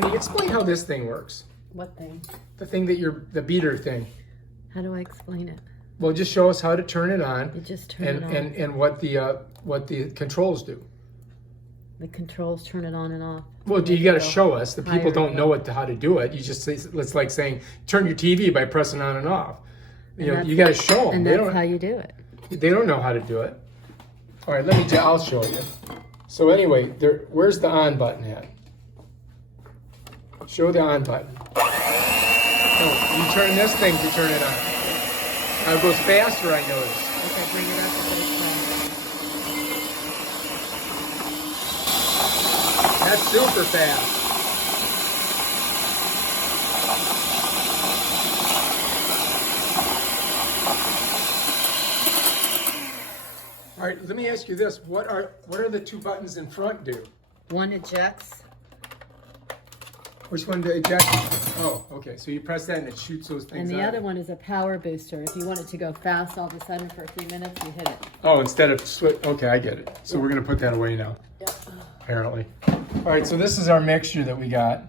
Honey, explain how this thing works. What thing? The thing that the beater thing. How do I explain it? Well, just show us how to turn it on. You just turn it on. And what the controls do. The controls turn it on and off. Well, you got to show us. The people higher don't know how to do it. You just say, it's like saying turn your TV by pressing on and off. You got to show them. And that's how you do it. They don't know how to do it. All right, I'll show you. So anyway, where's the on button at? Show the on button. Oh, you turn this thing to turn it on. Now it goes faster, I notice. Okay, bring it up a bit. That's super fast. All right, let me ask you this. What are the two buttons in front do? One ejects. Which one to eject? Oh, okay. So you press that and it shoots those things And the out. other one is a power booster. If you want it to go fast all of a sudden for a few minutes, you hit it. Oh, instead of okay, I get it. So we're gonna put that away now. Yep. Apparently. All right, so this is our mixture that we got.